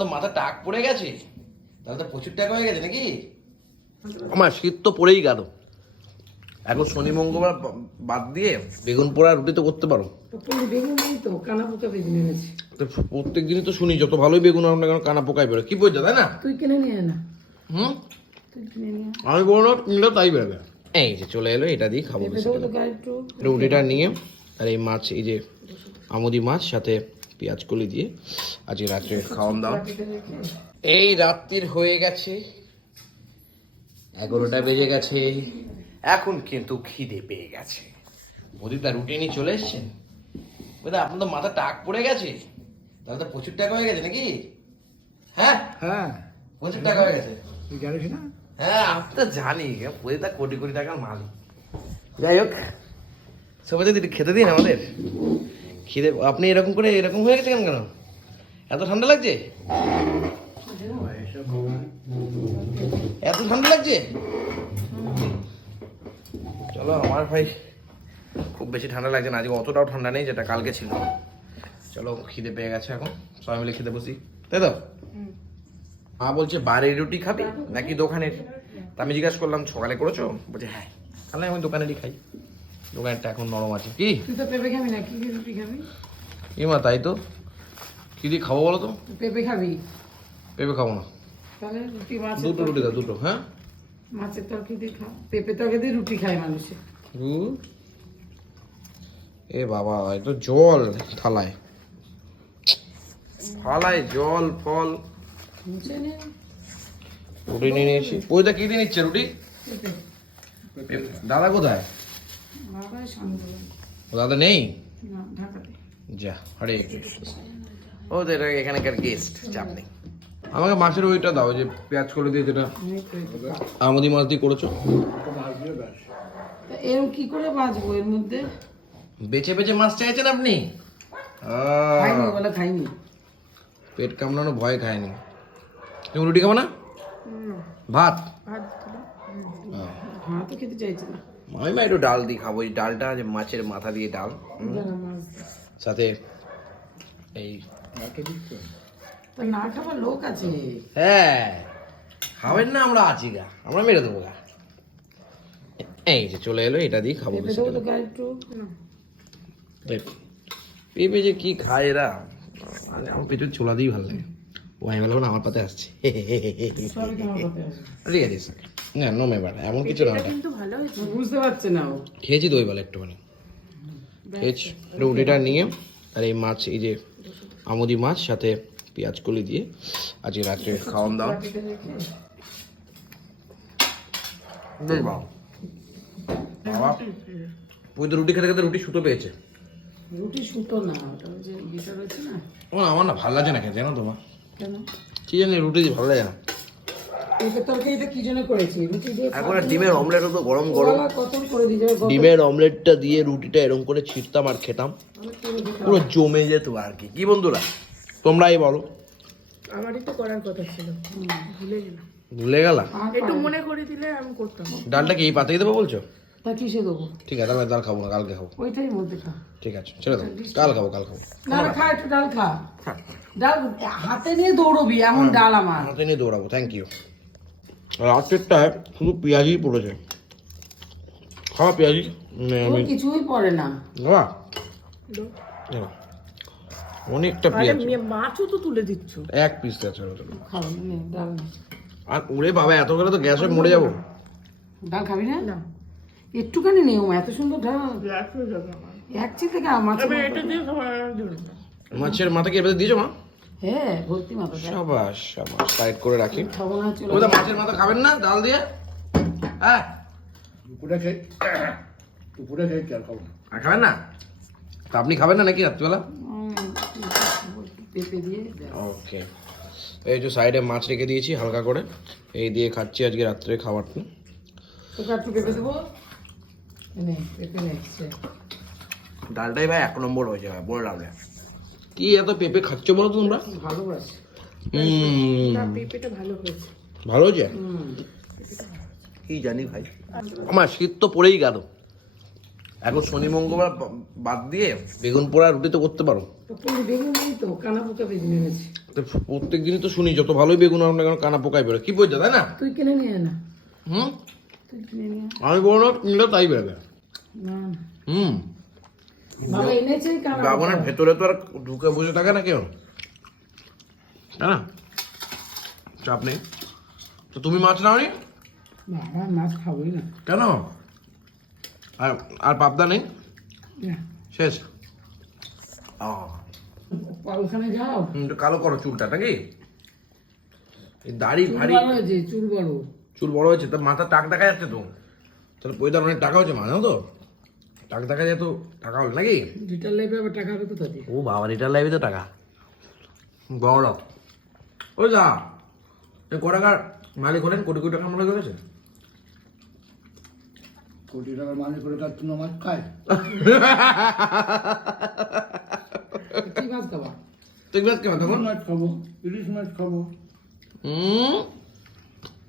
তো মাথা টাক পড়ে গেছে। তাহলে তো প্রচুর টাকা হয়ে গেছে নাকি? আমার শীত তো পড়েই গেল। এখন শনি মঙ্গলবার বাদ দিয়ে বেগুন পোড়া রুটি তো করতে পারো। তো বেগুন নেই তো কানা পোকা বেগুন এনেছি। প্রত্যেক দিনই তো শুনি যত ভালোই বেগুন হোক না কেন কানা পোকাই বেরো কি বলছো তাই না? তুই কিনে নিয়ে না। হুম? তুই কিনে নিয়ে আমি বলল কিনলে তাই বেরোবে। এই যে চলে এলো এটা দিয়ে খাব রুটিটা নিয়ে আর এই মাছ এই যে আমুদি মাছ সাথে পেঁয়াজ কলি দিয়ে আজকে রাত্রে খাওয়ান দাওয়া এই রাত্রির হয়ে গেছে। এগারোটা বেজে গেছে। এখন কিন্তু খিদে পেয়ে গেছে। বদিদা রুটি নিয়ে চলে এসছেন বদিদা আপনার তো মাথা টাক পড়ে গেছে। তাহলে তো প্রচুর টাকা হয়ে গেছে নাকি? হ্যাঁ? হ্যাঁ। প্রচুর টাকা হয়ে গেছে। তুই জানিস না? হ্যাঁ আমি তো জানি। বদিদা কোটি কোটি টাকার মালিক। যাই হোক। সবাই যদি খেতে দিন আমাদের। খিদে আপনি এরকম করে এরকম হয়ে গেছে কেন কেন? এত ঠান্ডা লাগছে? এত ঠান্ডা লাগছে? চলো আমার ভাই খুব বেশি ঠান্ডা লাগছে না আজকে অতটাও ঠান্ডা নেই যেটা কালকে ছিল। চলো খিদে পেয়ে গেছে এখন। সবাই মিলে খেতে বসি। তাই তো? মা বলছে বাড়ির রুটি খাবি নাকি দোকানের? তা আমি জিজ্ঞাসা করলাম সকালে করেছ? বলছে হ্যাঁ। তাহলে আমি দোকানেরই খাই। দোকানটা এখন নরম আছে। কি? তুই তো পেঁপে খাবি না? কি কি রুটি খাবি? ইমা তাই তো। কি দিয়ে খাব বলো তো? পেঁপে খাবি? পেঁপে খাব না। তাহলে রুটি মাছের দুটো রুটি দাও দুটো হ্যাঁ? মাছের তরকারি দিয়ে খা। পেঁপে তরকারি দিয়ে রুটি খায় মানুষে। এ বাবা এ তো জল থালায়। থালায় জল ফল। রুটি নিয়ে নিয়েছি। ওইটা কি দিয়ে নিচ্ছে রুটি? দাদা কোথায়? ও দাদা নেই? যা হরে কৃষ্ণ। ও তো এটা এখানকার গেস্ট চাপ নেই। আমাকে মাছের ওইটা দাও যে পেঁয়াজ করে দিয়ে যেটা আমি আমদি মাছ দিয়ে করেছ? তা এরম কি করে বাঁচবো এর মধ্যে? বেছে বেছে মাছ চাইছেন আপনি? খাইনি বলে খাইনি। পেট কামড়ানো ভয় খায়নি। তুমি রুটি খাব না? ভাত? ভাত তো খেতে চাইছে না। আমি মা একটু ডাল দিয়ে খাব এই ডালটা যে মাছের মাথা দিয়ে ডাল। সাথে এই না খাবার লোক আছে। হ্যাঁ খাবেন না আমরা আছি গা আমরা মেরে দেবো গা। এই যে চলে এলো এটা দিয়ে খাব পেঁপে যে কি খায় এরা মানে আমার পেটের ছোলা দিয়েই ভালো লাগে। ও আমি বলব আমার পাতে আসছে। ঠিক আছে। না নো মেবার এমন কিছু না ওটা। বুঝতে পারছে না ও। খেয়েছি দই বলে একটুখানি। খেয়েছি রুটিটা নিয়ে আর এই মাছ এই যে আমুদি মাছ সাথে পেঁয়াজ কলি দিয়ে আজকে রাত্রে খাওয়ান রেখে। বেশ বাবা বাবা ওই তো রুটি খেতে খেতে রুটি সুতো পেয়েছে। রুটি সুতো না ওটা যে বিষয় রয়েছে না। ও আমার না ভালো লাগে না খেতে জানো তোমার? কেন? কি জানি রুটি ভালো লাগে না। তরকারিটা কি জন্য করেছি? রুটি দিয়ে এখন আর ডিমের অমলেট তো গরম গরম। গলা করে দিয়ে ডিমের অমলেটটা দিয়ে রুটিটা এরকম করে ছিটতাম আর খেতাম। পুরো জমে যেত আর কি। কি বন্ধুরা? তোমরাই বলো। আমারই তো করার কথা ছিল। ভুলে গেলাম। ভুলে গেলা? একটু মনে করে দিলে আমি করতাম। ডালটা কি এই পাতেই দেবো বলছো? তা কিসে দেবো? ঠিক আছে তাহলে ডাল খাব না কালকে খাব। ওইটাই মধ্যে খা। ঠিক আছে ছেড়ে দাও। কাল খাব কাল খাব। না না খা একটু ডাল খা। ডাল হাতে নিয়ে দৌড়বি এমন ডাল আমার। হাতে নিয়ে দৌড়াবো থ্যাংক ইউ রাত্রেরটায় শুধু পেঁয়াজই পড়েছে। খাওয়া পেঁয়াজি নে, আমি কিছুই পড়ে না। বাবা অনেকটা পেঁয়াজ। মাছও তো তুলে দিচ্ছ। এক পিস আছে আর উড়ে বাবা এত করে তো গ্যাসে মরে যাব। ডাল খাবি না? না। একটুখানি নেও এত সুন্দর ডাল এক খাবার জন্য। মাছের মাথা কি এবার দিয়েছ মা? হ্যাঁ ভর্তি মাথা সাবাস সাবাস টাইট করে রাখি। খাব না চলো ওই মাছের মাথা খাবেন না ডাল দিয়ে? হ্যাঁ। দুপুরে খেয়ে দুপুরে খেয়ে কি আর খাব? না আর খাবেন না? তা আপনি খাবেন না নাকি রাত্রিবেলা? পেঁপে দিয়ে ওকে। এই যে সাইডে মাছ রেখে দিয়েছি হালকা করে। এই দিয়ে খাচ্ছি আজকে রাত্রে খাবারটা তোকে একটু পেঁপে দেবো। ডালটাই ভাই এক নম্বর হয়েছে ভাই বলে ডালে কি এত পেঁপে খাচ্ছ বলো তো তোমরা? পেঁপেটা ভালো হয়েছে। ভালো হয়েছে? কি জানি ভাই। আমার শীত তো পড়েই গেল। এখন শনি মঙ্গলবার বাদ দিয়ে বেগুন পোড়া রুটি তো করতে পারো। তো পুরো বেগুন নেই তো কানা পোকা বেগুন এনেছি। তো প্রত্যেক দিনই তো শুনি যত ভালোই বেগুন আমরা কেন কানা পোকায় বেরো কি বলছো তাই না? তুই কিনে নিয়ে না। হুম। আমি বলব না কিনলে তাই বেরোবে। হুম। বাগানের ভেতরে তো আর ঢুকে বসে থাকে না কেউ। তাই না? চাপ নেই। তো তুমি মাছ নাও নি মাছ খাবোই না। কেন? আর আর পাবদা নেই? শেষ? ওখানে যাও। কালো করো চুলটা নাকি? দাড়ি ভারী। চুল বড়। চুল বড় হয়েছে তার মাথা টাক দেখা যাচ্ছে তো? তাহলে পয়দার অনেক টাকা হয়েছে মা জানো তো? টাক দেখা যায় তো টাকা হলো নাকি? রিটার লাইফে আবার টাকা হবে কোথা দিয়ে? ও বাবা রিটার লাইভে তো টাকা। বড় ওই যা ক টাকার মালিক হলেন? কোটি কোটি টাকা মালিক হয়েছে কোটি টাকার মালিক করে তার তুলো মাছ খায়। কি মাছ খাবা? তুই বাদ কেমন তখন? মাছ খাব ইলিশ মাছ খাব। হুম?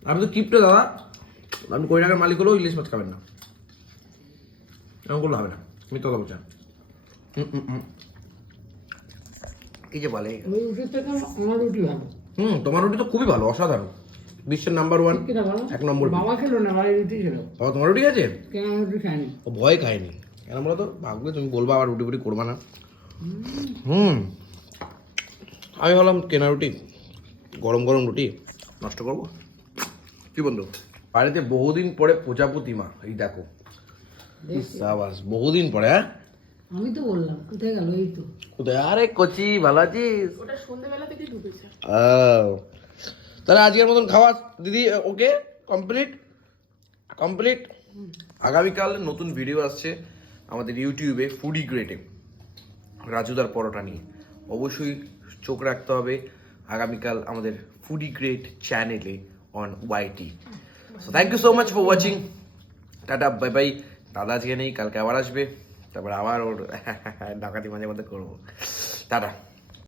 আমি তো কিপটে দাদা। আপনি কোটি টাকার মালিক হলেও ইলিশ মাছ খাবেন না। এরকম করলে হবে না। মিথ্যা কথা বলছেন হুম, হুম, হুম। কি যে বলে ওই উঠে থেকে আমার রুটি ভালো। হুম তোমার রুটি তো খুবই ভালো অসাধারণ। বিশ্বের নাম্বার ওয়ান এক নম্বর বাবা খেলো না ভাই রুটি খেলো। বাবা তোমার রুটি আছে কেন রুটি খায়নি? ও ভয় খায়নি। কেন বলো তো? ভাবলে তুমি বলবা আবার রুটি ফুটি করবা না। হুম। আমি ভাবলাম কেনা রুটি গরম গরম রুটি নষ্ট করব। কি বন্ধু? বাড়িতে বহুদিন পরে প্রজাপতি মা এই দেখো। সাবাস বহুদিন পরে হ্যাঁ? আমি তো বললাম কোথায় গেল এই তো? কোথায়? আরে কচি ভালো আছিস? ওটা সন্ধ্যেবেলা থেকে ঢুকেছে। আহ, তাহলে আজকের মতন খাওয়া দিদি ওকে? কমপ্লিট? কমপ্লিট? আগামীকাল নতুন ভিডিও আসছে আমাদের ইউটিউবে ফুডি গ্রেটে রাজুদার পরোটা নিয়ে। অবশ্যই চোখ রাখতে হবে আগামীকাল আমাদের ফুডি গ্রেট চ্যানেলে on YT so thank you so much for watching tata bye bye দাদা আজকে নেই কালকে আবার আসবে। তারপর আবার ওর ডাকাতি মাঝে মধ্যে করব। টাটা।